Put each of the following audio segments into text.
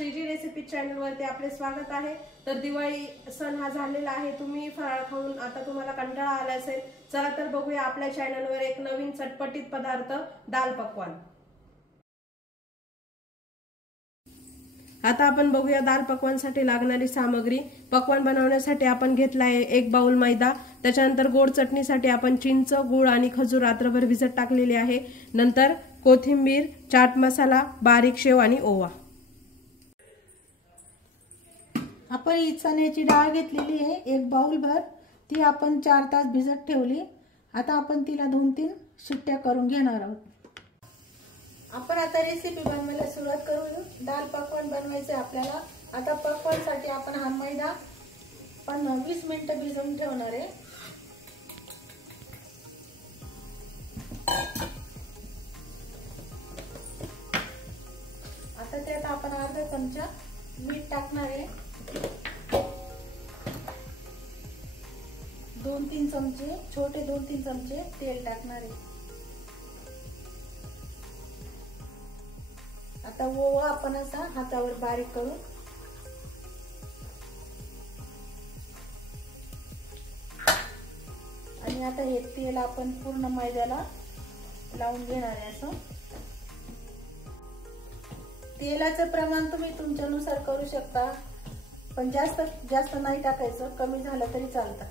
Shriji recipe channel वरती आपले स्वागत आहे। तर दिवाळी सण हा झालेला आहे। तुम्ही फराळ खाऊन आता तुम्हाला कंटाळा आला असेल, चला तर बघूया आपल्या चॅनलवर एक नवीन चटपटीत पदार्थ दाल पकवान। आता आपण बघूया दाल पकवानसाठी लागणारी सामग्री। पकवान बनवण्यासाठी आपण घेतला आहे 1 बाउल मैदा, त्याच्यानंतर गोड चटणीसाठी आपण चिंच, गूळ आणि खजूर रात्रभर भिजत टाकलेले आहे। नंतर कोथिंबीर, चाट मसाला, बारीक शेव आणि ओवा। आपण ही चण्याची डाळ घेतलेली आहे 1 बाउल भर, ती आपण 4 तास भिजत ठेवली। आता आपण तिला 2-3 शिट्ट्या करून घेणार आहोत। आपण आता रेसिपी बनवायला सुरुवात करू। दाल पकवान बनवायचे आपल्याला। आता पकवानसाठी आपण हा मैदा 20 मिनिटं भिजवून ठेवणार आहे। आता त्यात आपण अर्धा चमचा मीठ टाकणार आहे, 2-3 चमचे छोटे 2-3 चमचे तेल टाकणार आहे। आता ओवा आपण असा हातावर बारीक करू। आणि आता हे तेल आपण पूर्ण मैद्याला लावून घेणार आहे। असं तेलाचं प्रमाण तुम्ही तुमच्यानुसार करू शकता, पण जास्त नाही टाकायचं, कमी झालं तरी चालतं।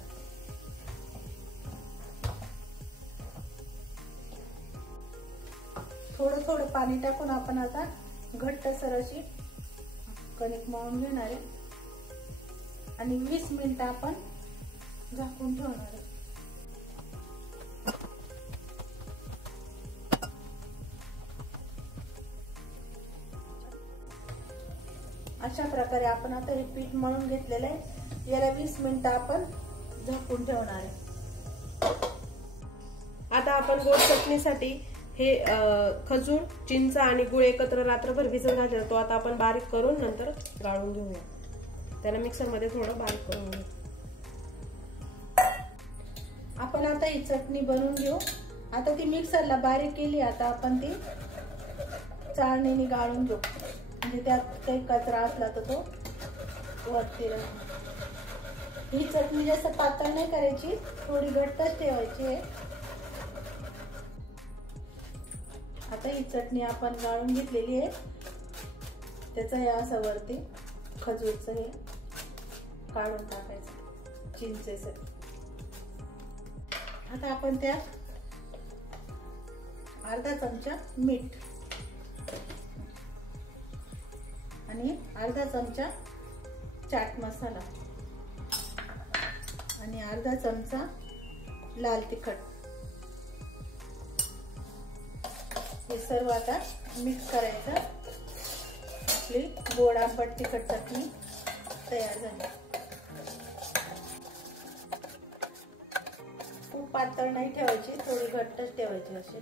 थोडं थोडं पाणी टाकून आपण आता घट्टसर अशी कणिक मळून घेणार आहे आणि 20 मिनिटं आपण झाकून ठेवणार आहे। अशा प्रकारे आपण आता हे पीठ मळून घेतलेलं आहे। याला 20 मिनिटं आपण झाकून ठेवणार आहे। आता आपण गोड चटणीसाठी हे खजूर, चिंच आणि गुळ एकत्र रात्रभर भिजत घातलेला, तो आता आपण बारीक करून नंतर गाळून घेऊया। त्याला मिक्सर मध्ये थोडं बारीक करून घेऊ। आपण आता ही चटणी बनवून घेऊ। आता ती मिक्सरला बारीक केली, आता आपण ती चाळणीने गाळून घेऊ, म्हणजे त्यात काही कचरा असला तर तो वरती राहील। ही चटणी जास्त पातळ नाही करायची, थोडी घट्टच ठेवायची आहे। आता ही चटणी आपण गाळून घेतलेली आहे, त्याचं हे असं वरती खजूरचं हे काढून टाकायचं, चिंचेचं। आता आपण त्यात अर्धा चमचा मीठ आणि अर्धा चमचा चाट मसाला आणि अर्धा चमचा लाल तिखट, हे सर्व आता मिक्स करायचं। आपली गोड आंबट तिखट चटणी तयार झाली। खूप पातळ नाही ठेवायची, थोडी घट्टच ठेवायची अशी।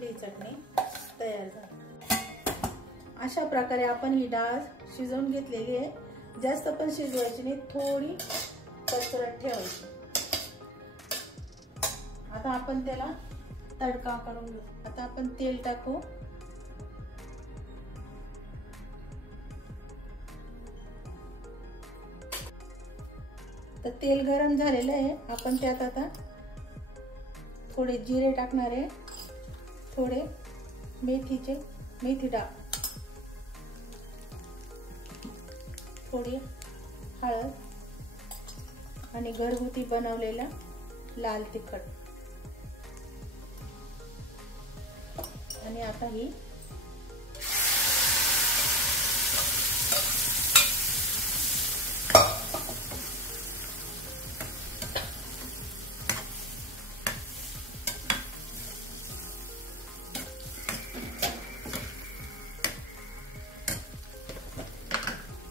ही चटणी तयार झाली। अशा प्रकारे आपण ही डाळ शिजवून घेतलेली आहे। जास्त पण शिजवायची नाही, थोडी कचरट ठेवायची। आता आपण त्याला तडका करून घेऊ। आता आपण तेल टाकू। तर तेल गरम झालेलं आहे, आपण त्यात आता थोडे जिरे टाकणार आहे, थोडे मेथी डाळ, थोडी हळद आणि घरगुती बनवलेला लाल तिखट। आणि आता ही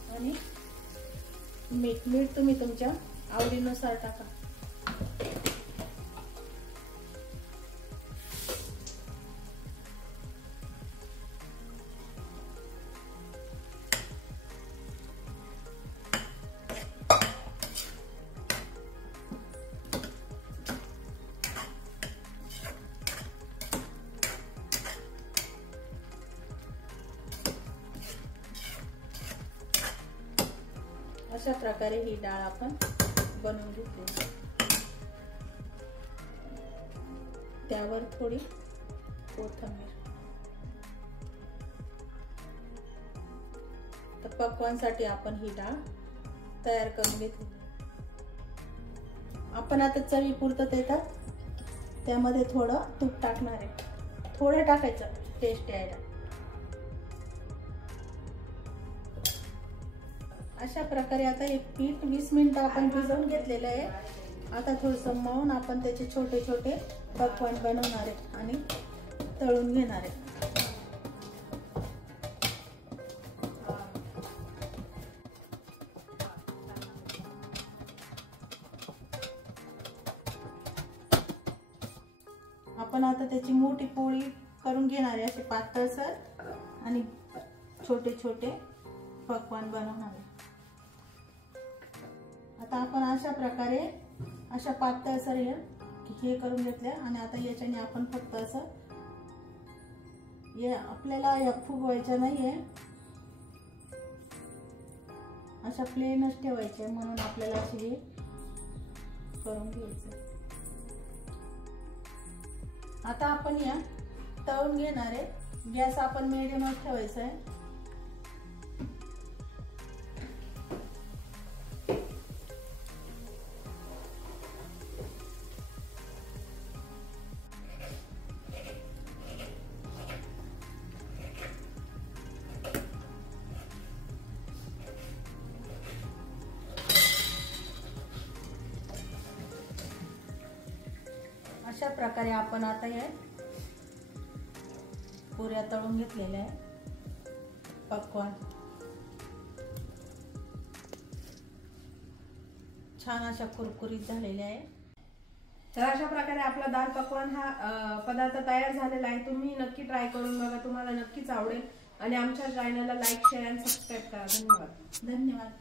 आणि मीठ तुम्ही तुमच्या आवडीनुसार टाका। अशा प्रकारे ही डाळ आपण बनवून घेतली. त्यावर थोडी कोथिंबीर. तर पक्वांसाठी आपण ही डाळ तयार करून घेतली. आपण आता चवीपुरतं त्याच्यात त्यामध्ये थोडं तूप टाकणार आहे. थोडं टाकायचं टेस्ट यायला. अशा प्रकारे आता हे पीठ 20 मिनिटं आपण भिजवून घेतलेलं आहे. आता थोडंसं मळून आपण त्याचे छोटे छोटे पक्वान बनवणार आहे आणि तळून घेणार आहे. आपण आता त्याची मोठी पोळी करून घेणार आहे, असे पातळसर आणि छोटे छोटे पक्वान बनवणार आहे. आता आपण अशा प्रकारे अशा पातळसर हे करून घेतल्या आणि आता याच्याने आपण फक्त असं आपल्याला या फुगवायच्या नाहीये, अशा प्लेनच ठेवायचे, म्हणून आपल्याला अशी करून घ्यायचं. आता आपण या तळून घेणार आहे. गॅस आपण मिडियमच ठेवायचा आहे. अशा प्रकारे आपण आता हे पुऱ्या तळून घेतलेल्या आहे. पक्वान छान अशा कुरकुरीत झालेल्या आहे. तर अशा प्रकारे आपला दाल पकवान हा पदार्थ तयार झालेला आहे. तुम्ही नक्की ट्राय करून बघा, तुम्हाला नक्कीच आवडेल. आणि आमच्या चॅनलला लाईक, शेअर आणि सबस्क्राईब करा. धन्यवाद. धन्यवाद.